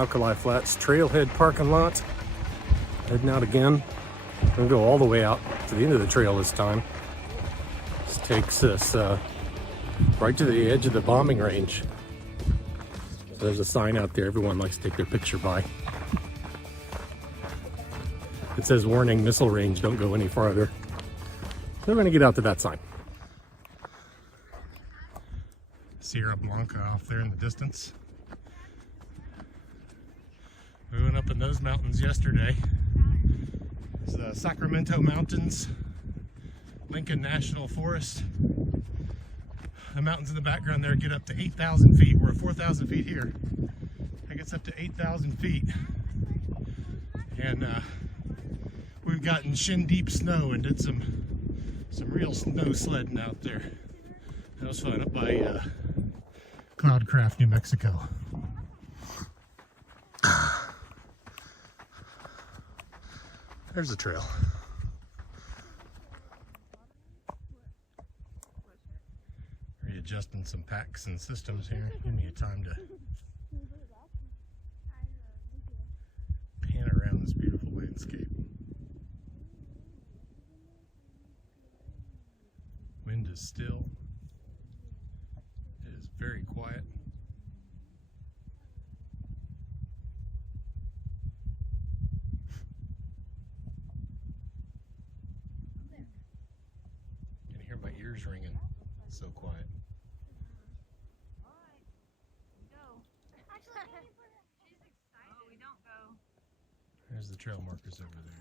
Alkali Flats trailhead parking lot. Heading out again. We're gonna go all the way out to the end of the trail this time. This takes us right to the edge of the bombing range. There's a sign out there everyone likes to take their picture by. It says warning, missile range, don't go any farther. So we're gonna get out to that sign. Sierra Blanca off there in the distance. We went up in those mountains yesterday. It's the Sacramento Mountains, Lincoln National Forest. The mountains in the background there get up to 8,000 feet. We're at 4,000 feet here. It gets up to 8,000 feet. And we've gotten shin deep snow and did some real snow sledding out there. That was fun up by Cloudcraft, New Mexico. There's the trail. Readjusting some packs and systems here. Give me a time to pan around this beautiful landscape. Wind is still. It is very quiet. You can hear my ears ringing. It's so quiet. There's the trail markers over there.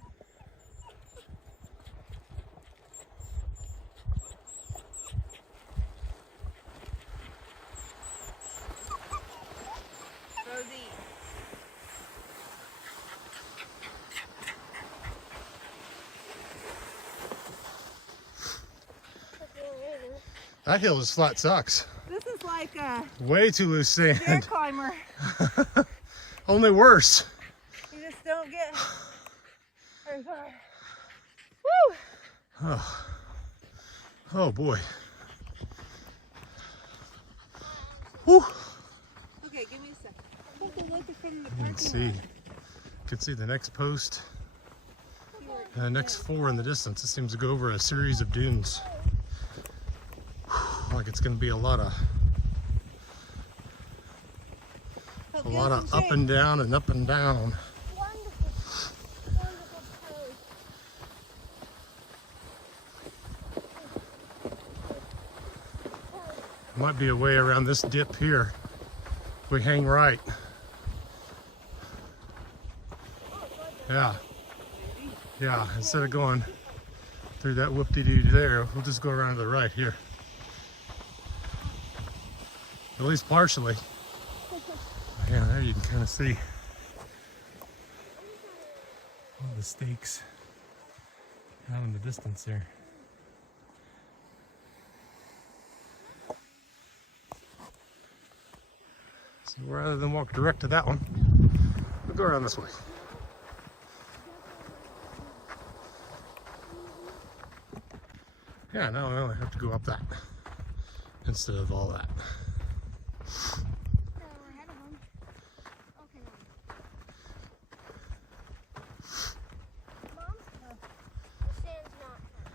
That hill is flat sucks. This is like a way too loose sand. stair climber. Only worse. You just don't get very far. Woo! Oh boy. Woo. Okay, give me a second. Take a look from the You can see. You can see the next post and the next four in the distance. It seems to go over a series of dunes. Like it's going to be a lot of up and down and up and down. Might be a way around this dip here. We hang right. Yeah. Yeah, instead of going through that whoop-de-doo there, we'll just go around to the right here. At least partially. Yeah, there you can kind of see all the stakes out in the distance there. So rather than walk direct to that one, we'll go around this way. Yeah, now I only have to go up that instead of all that.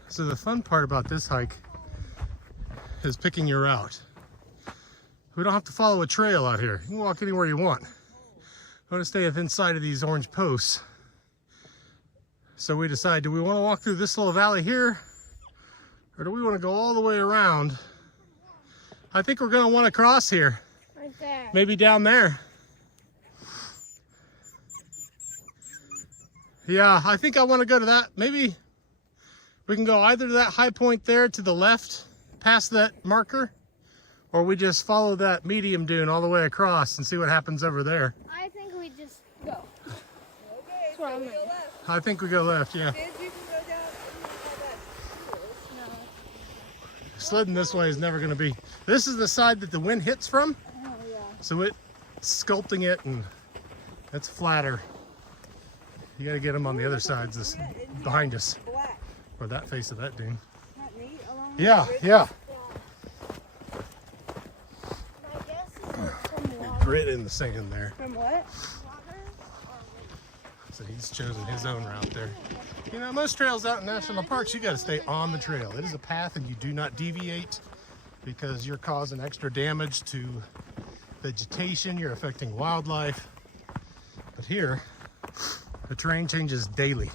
So the fun part about this hike is picking your route. We don't have to follow a trail out here. You can walk anywhere you want. We want to stay inside of these orange posts. So we decide, do we want to walk through this little valley here? Or do we want to go all the way around? I think we're going to want to cross here. Right there. Maybe down there. Yeah, I think I want to go to that. Maybe we can go either to that high point there to the left, past that marker, or we just follow that medium dune all the way across and see what happens over there. I think we just go. Okay, That's what so I'm we go gonna left. I think we go left, yeah. Kids, you can go down and No. Sledding this way is never going to be. This is the side that the wind hits from, Oh, yeah. so it's sculpting it and it's flatter. You got to get them on the other sides, this behind us, black. or that face of that dune. Not neat along Yeah, the ridge. yeah. My guess is it's from water. Grit in the sand there. From what? So he's chosen his own route there. You know, most trails out in national parks, you got to stay on the trail. It is a path and you do not deviate because you're causing extra damage to vegetation, you're affecting wildlife. But here, the terrain changes daily.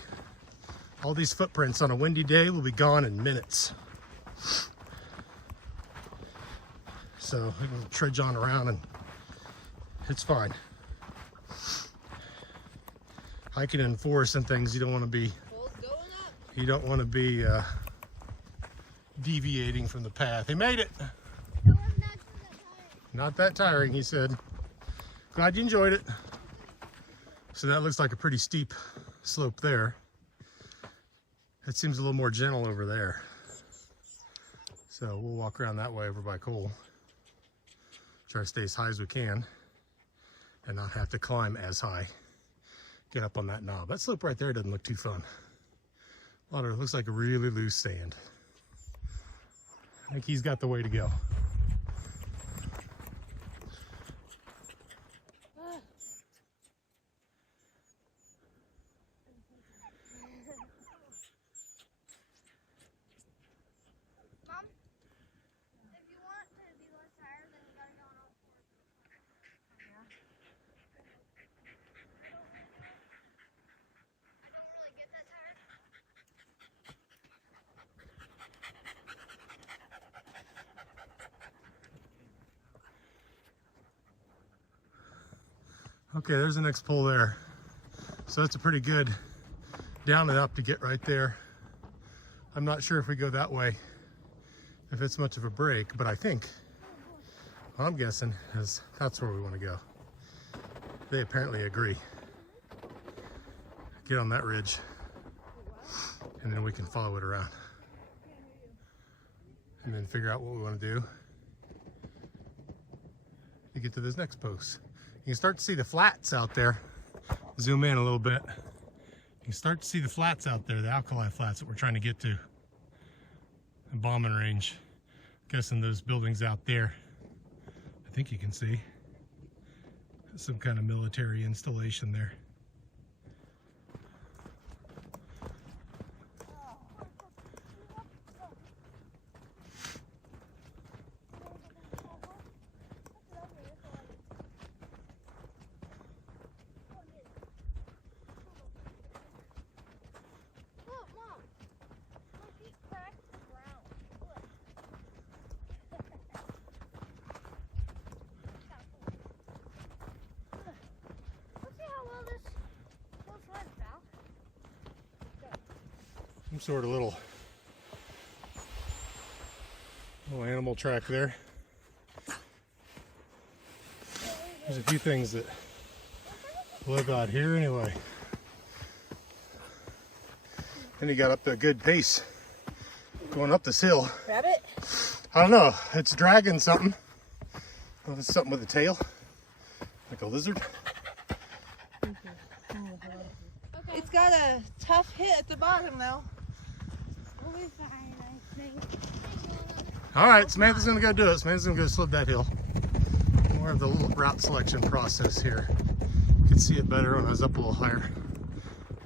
All these footprints on a windy day will be gone in minutes. So we can trudge on around and it's fine. Hiking in forests and things, you don't want to be deviating from the path. He made it. Not that tiring, he said. Glad you enjoyed it. So that looks like a pretty steep slope there. It seems a little more gentle over there. So we'll walk around that way over by Cole. Try to stay as high as we can and not have to climb as high. Get up on that knob. That slope right there doesn't look too fun. A lot of it looks like a really loose sand. I think he's got the way to go. Mom, if you want to be less tired, then you gotta go on all fours. Yeah. I don't really get that tired. Okay, there's the next pole there. So that's a pretty good down and up to get right there. I'm not sure if we go that way, if it's much of a break, but I think, what I'm guessing is that's where we want to go. They apparently agree. Get on that ridge, and then we can follow it around. And then figure out what we want to do to get to this next post. You can start to see the flats out there. Zoom in a little bit. You can start to see the flats out there, the Alkali Flats that we're trying to get to. The bombing range. Guessing those buildings out there, I think you can see some kind of military installation there. Some sort of little animal track there. There's a few things that live out here anyway. And he got up to a good pace going up this hill. Rabbit? I don't know, it's dragging something. Oh, it's something with a tail, like a lizard. It's got a tough hit at the bottom though. We'll be fine, I think. All right, Samantha's gonna go do it. Samantha's gonna go sled that hill. More of the little route selection process here. You can see it better when I was up a little higher.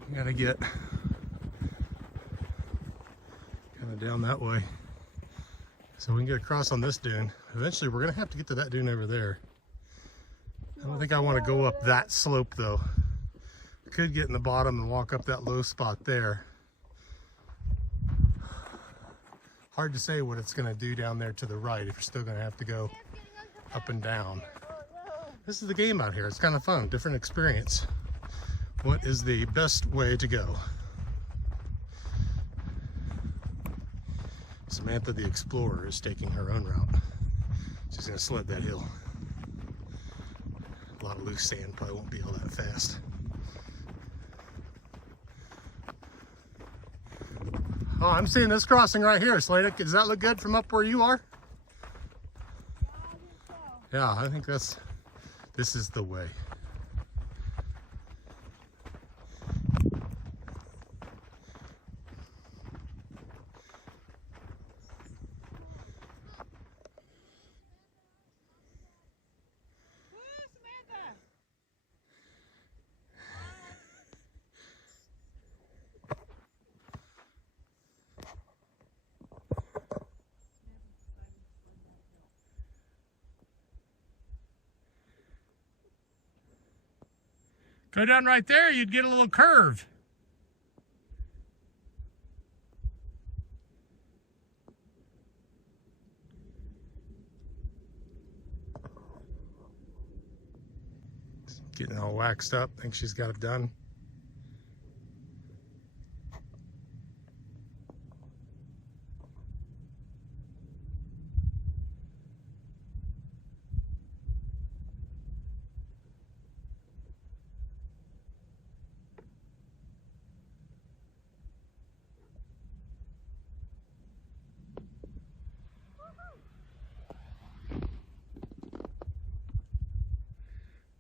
You gotta get kind of down that way. So we can get across on this dune. Eventually we're gonna have to get to that dune over there. I don't think I wanna go up that slope though. We could get in the bottom and walk up that low spot there. Hard to say what it's gonna do down there to the right if you're still gonna have to go up and down. This is the game out here. It's kind of fun, different experience. What is the best way to go? Samantha the Explorer is taking her own route. She's gonna sled that hill. A lot of loose sand, probably won't be all that fast. Oh, I'm seeing this crossing right here, Slada. Does that look good from up where you are? Yeah, I think this is the way. Go down right there, you'd get a little curve. Getting all waxed up. Think she's got it done.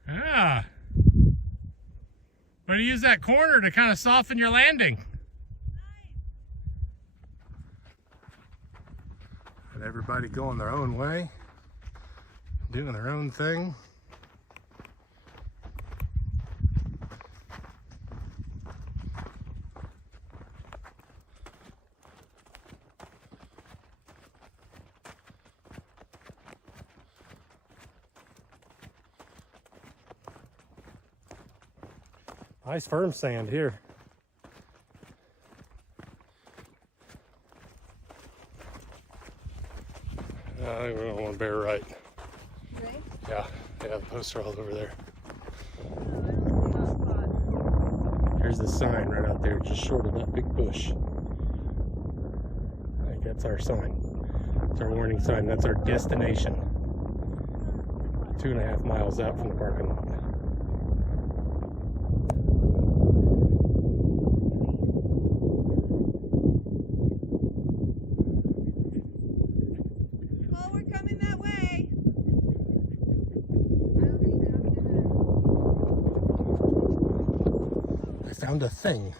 Yeah. But you use that corner to kind of soften your landing. And everybody going their own way, doing their own thing. Nice firm sand here. I don't want to bear right. Right? Yeah, the posts are all over there. Oh, I don't see Here's the sign right out there, just short of that big bush. I think that's our sign. It's our warning sign. That's our destination. 2.5 miles out from the parking lot. Oh, we're coming that way. I found a thing.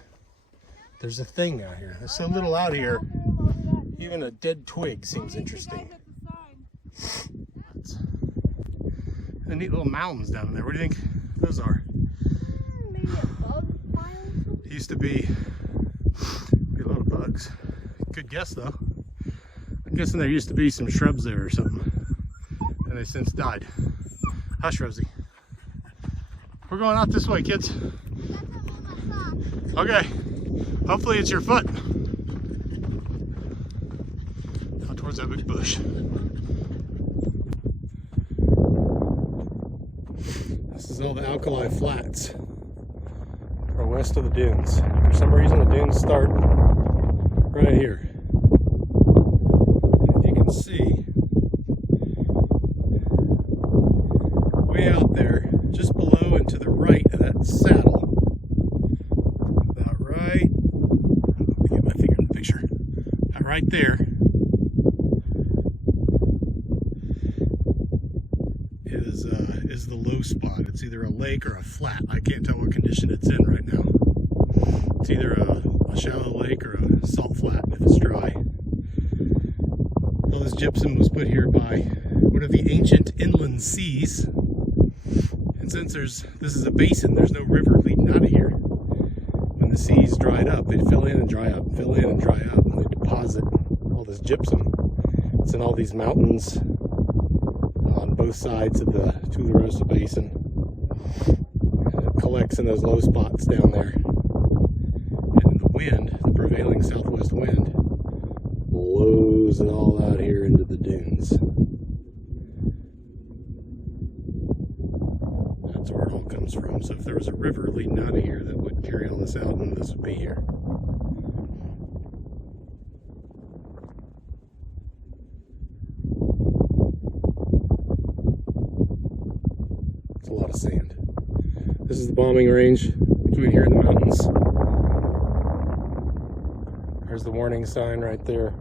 There's a thing out here. There's so little out here. Even a dead twig seems interesting. The neat little mountains down in there. What do you think those are? Maybe a bug pile? Used to be a lot of bugs. Good guess though. I'm guessing there used to be some shrubs there or something, and they since died. Hush, Rosie. We're going out this way, kids. Okay. Hopefully it's your foot. Out towards that big bush. This is all the Alkali Flats, or west of the dunes. For some reason, the dunes start right here. As you can see, way out there, just below and to the right of that saddle, about right, let me get my finger in the picture, about right there, is the low spot. It's either a lake or a flat. I can't tell what condition it's in right now. It's either a shallow lake or a salt flat if it's dry. All this gypsum was put here by one of the ancient inland seas. And since this is a basin, there's no river leading out of here. When the seas dried up, they'd fill in and dry up, fill in and dry up, and they deposit all this gypsum. It's in all these mountains on both sides of the Tularosa Basin. And it collects in those low spots down there. And the wind, the prevailing southwest wind, blows it all out here into the dunes. That's where it all comes from. So if there was a river leading out of here that would carry all this out, and this would be here. It's a lot of sand. This is the bombing range between here and the mountains. There's the warning sign right there.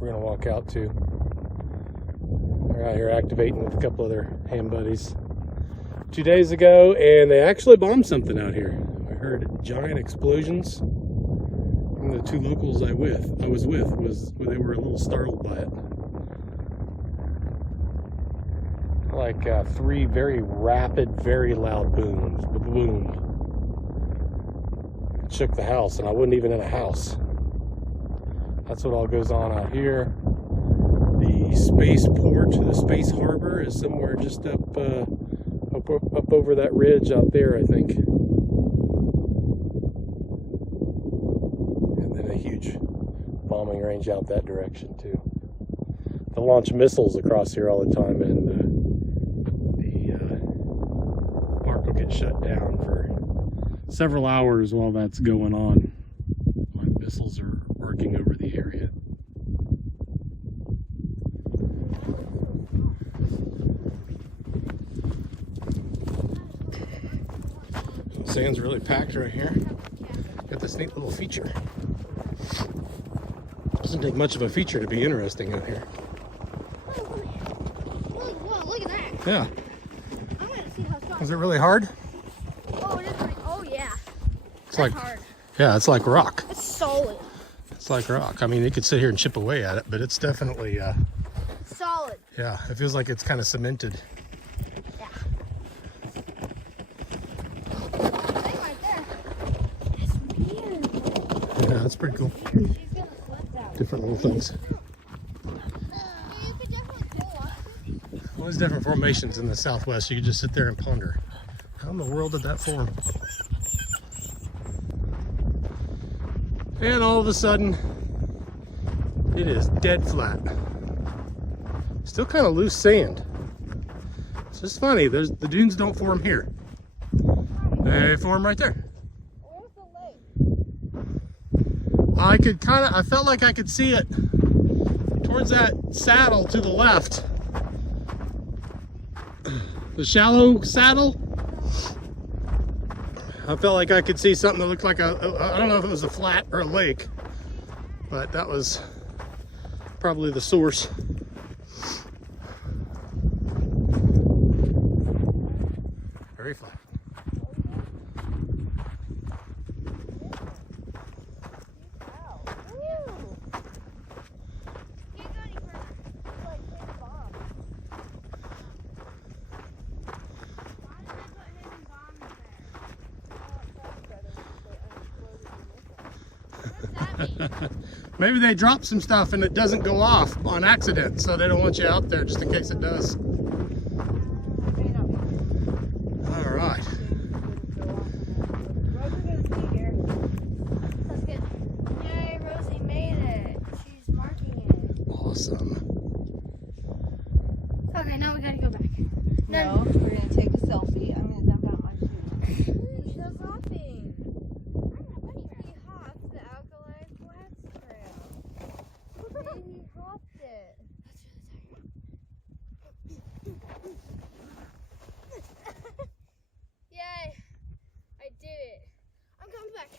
We're gonna walk out to. We're out here activating with a couple other ham buddies 2 days ago, and they actually bombed something out here. I heard giant explosions. One of the two locals I was with they were a little startled by it. Like 3 very rapid, very loud booms. Boom. It shook the house, and I wasn't even in a house. That's what all goes on out here. The space port, the space harbor, is somewhere just up Up over that ridge out there, I think. And then a huge bombing range out that direction too. They launch missiles across here all the time, and the park will get shut down for several hours while that's going on. While missiles are working over the area. Sand's really packed right here. Got this neat little feature. Doesn't take much of a feature to be interesting out here. Whoa, look at that. Yeah. I'm gonna see how strong. Is it really hard? Oh, it is pretty. Oh, yeah. It's like, hard. yeah, it's like rock. It's solid. It's like rock. I mean, you could sit here and chip away at it, but it's definitely, Solid. yeah, it feels like it's kind of cemented. Yeah. Thing right there. That's weird. Yeah, that's pretty cool. She's gonna slip that. Different little things. You could definitely go up. All these different formations in the Southwest, you could just sit there and ponder. How in the world did that form? And all of a sudden, it is dead flat. Still kind of loose sand. It's just funny, the dunes don't form here. They form right there. Where's the lake? I felt like I could see it towards that saddle to the left. The shallow saddle. I felt like I could see something that looked like I don't know if it was a flat or a lake, but that was probably the source. Very flat. Maybe they drop some stuff and it doesn't go off on accident, so they don't want you out there just in case it does. All right. That's good. Yay, Rosie made it. She's marking it. Awesome. Okay, now we gotta go back. No, we're gonna take a selfie. I'm gonna dump out my shoes. She's hopping. He hopped the Alkali Flat Trail. He hopped it. Yay! I did it. I'm coming back.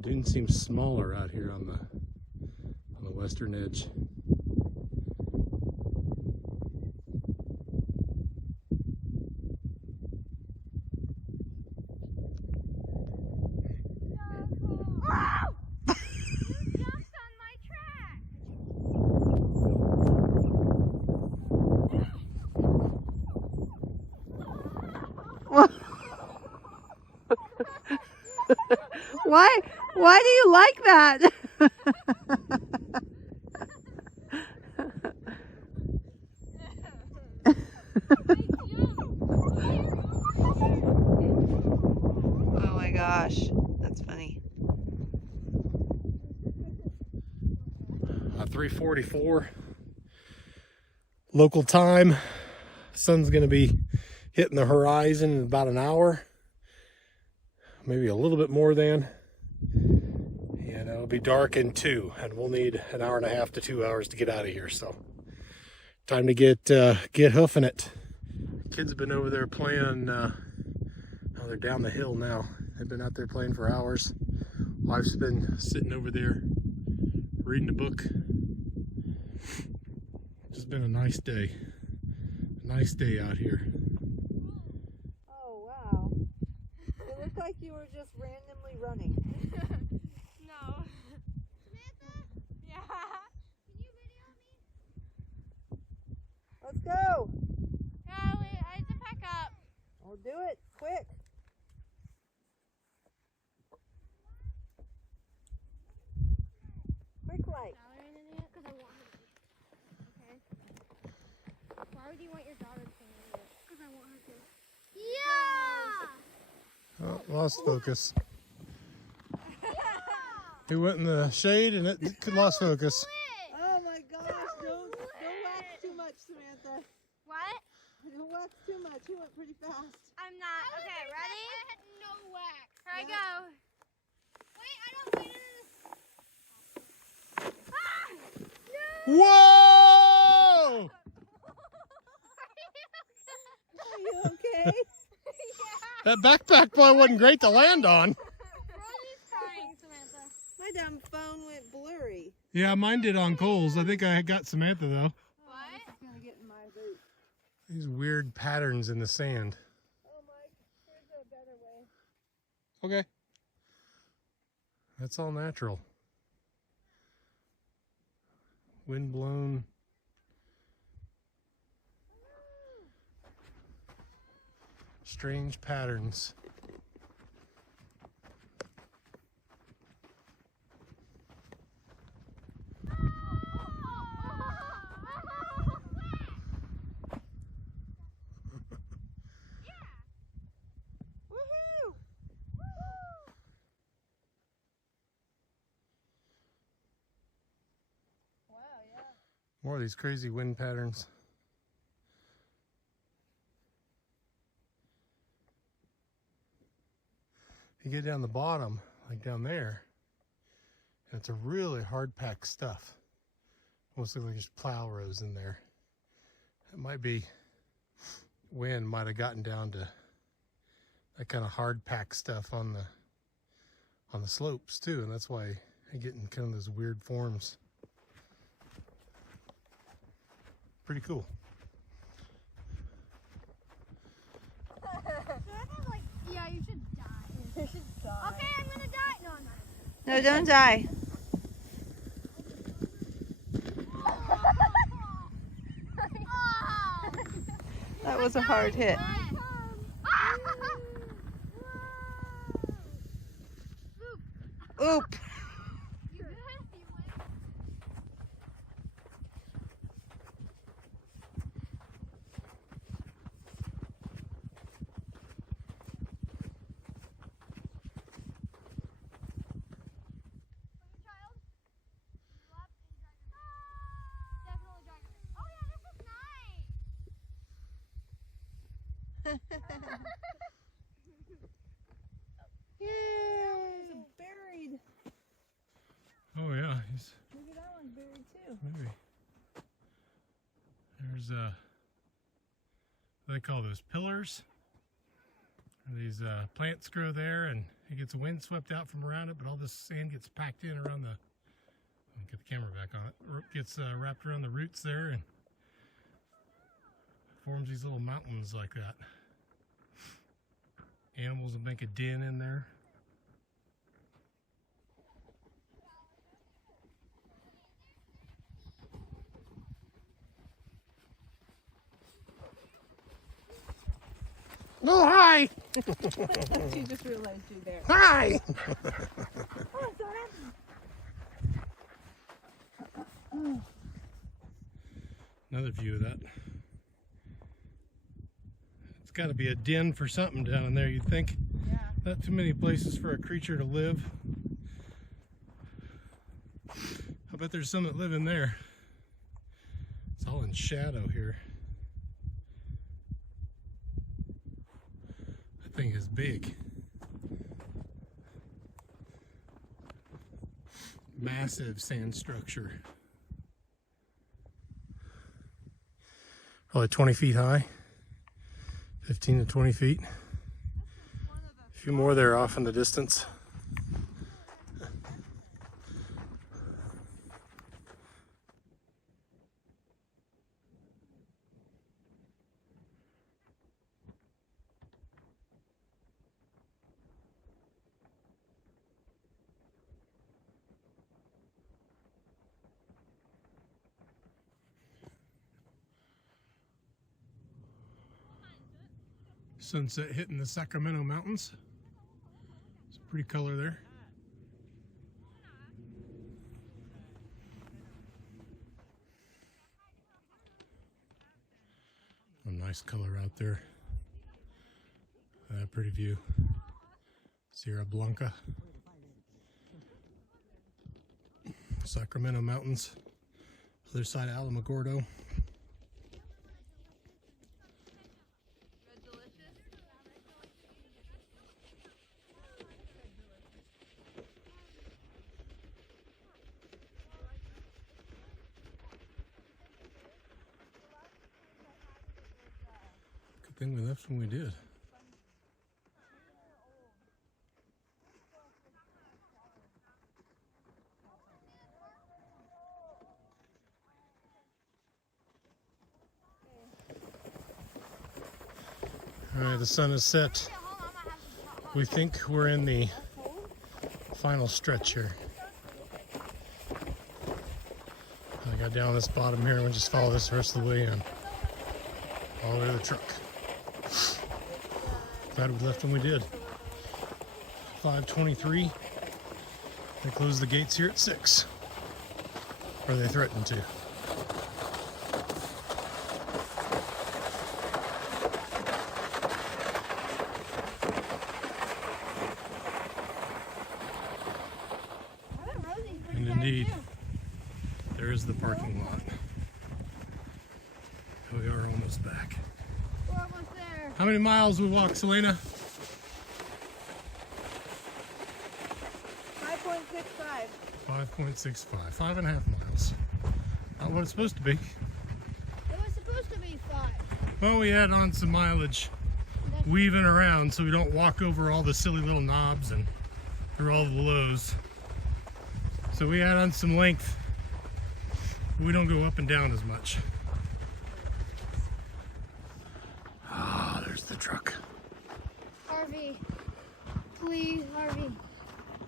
Dune seems smaller out here on the western edge. Why do you like that? Oh my gosh, that's funny. 3:44 local time. Sun's gonna be hitting the horizon in about an hour, maybe a little bit more than. And it'll be dark in 2, and we'll need an hour and a half to 2 hours to get out of here. So time to get hoofing it. Kids have been over there playing. Oh, they're down the hill now. They've been out there playing for hours. Wife's been sitting over there reading a book. It's been a nice day. Nice day out here. Oh wow. It looked like you were just randomly running. No. Samantha? Yeah. Can you video me? Let's go. Yeah, Do it quick. Quick light. Because I want her to. Okay. Why would you want your daughter to sing it? Because I want her to. Yeah! Oh, lost focus. He went in the shade and it lost focus. Oh my gosh, don't wax too much, Samantha. What? Don't wax too much. He went pretty fast. I'm not. Okay, ready? I had no wax. Here I go. Wait, I don't wait. Whoa! Are you okay? That backpack probably wasn't great to land on. Rosie's crying, Samantha. My damn phone went blurry. Yeah, mine did on Coles. I think I got Samantha though. What? It's gonna get in my boot. These weird patterns in the sand. Oh, Mike, here's a better way. Okay. That's all natural. Wind blown. Strange patterns. Woohoo! Wow, yeah. More of these crazy wind patterns. You get down the bottom, like down there, and it's a really hard packed stuff. Almost looks like there's plow rows in there. It might be, wind might have gotten down to that kind of hard packed stuff on the slopes too, and that's why you get in kind of those weird forms. Pretty cool. Yeah, you should die. You should die. Okay, I'm gonna die. No, I'm not. No, don't die. That was a hard hit. Oop. You good? You win. Child, go up and drag her. Definitely drag her. Oh yeah, this is nice. Yay! Buried. Oh yeah, he's Look at that one buried too. maybe. There's what do they call those pillars? These plants grow there, and it gets wind swept out from around it, but all this sand gets packed in around the. Let me get the camera back on it. Or it gets wrapped around the roots there and forms these little mountains like that. Animals will make a den in there. Oh, hi! She just realized you there. Hi! Another view of that. It's got to be a den for something down in there, you'd think. Yeah. Not too many places for a creature to live. I bet there's some that live in there. It's all in shadow here. That thing is big. Massive sand structure. Probably 20 feet high. 15 to 20 feet. A few more there off in the distance. Sunset hitting the Sacramento Mountains. It's a pretty color there. A nice color out there. Pretty view. Sierra Blanca. Sacramento Mountains. Other side of Alamogordo. Good thing we left when we did. Alright, the sun is set. We think we're in the final stretch here. I got down this bottom here and we just follow this the rest of the way in. All the way to the truck. Glad we left when we did. 5:23. They close the gates here at 6. Or they threatened to. And indeed, there is the parking lot. We are almost back. We're almost there. How many miles we walk, Selena? 5.65. 5.65. 5.5 miles. Not what it's supposed to be. It was supposed to be 5. Well, we add on some mileage weaving around so we don't walk over all the silly little knobs and through all the lows. So we add on some length. We don't go up and down as much. Ah, there's the truck. Harvey, please, Harvey,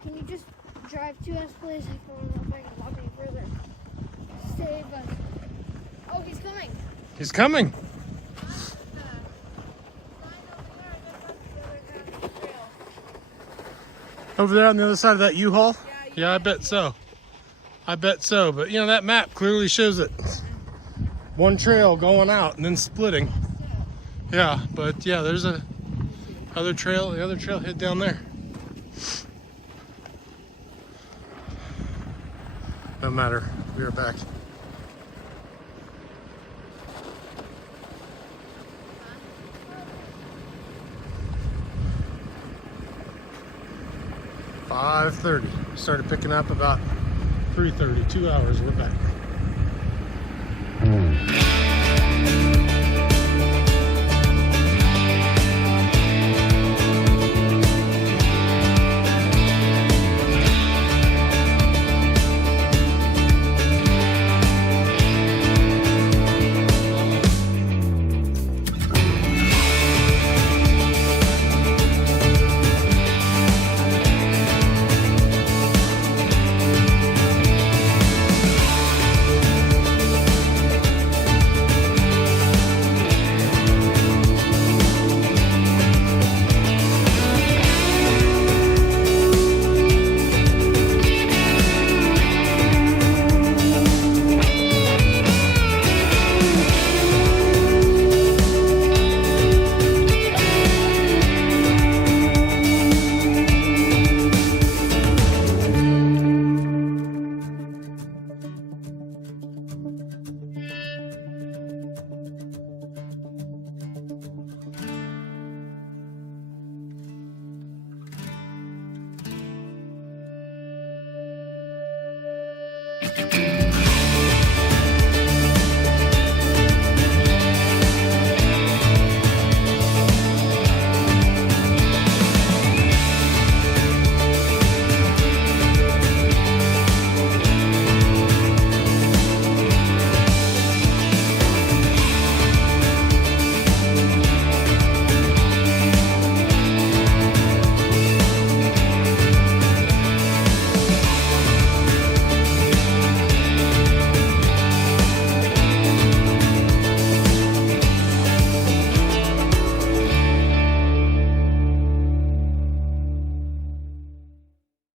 can you just drive to us, please? I don't know if I can walk any further. Save us. Oh, he's coming. He's coming. Over there on the other side of that U-Haul? Yeah, I bet so. I bet so. But you know, that map clearly shows it. One trail going out and then splitting. Yeah, but yeah, there's a other trail. The other trail hid down there. No matter. We are back. $5:30. Started picking up about 3:30. 2 hours. We're back.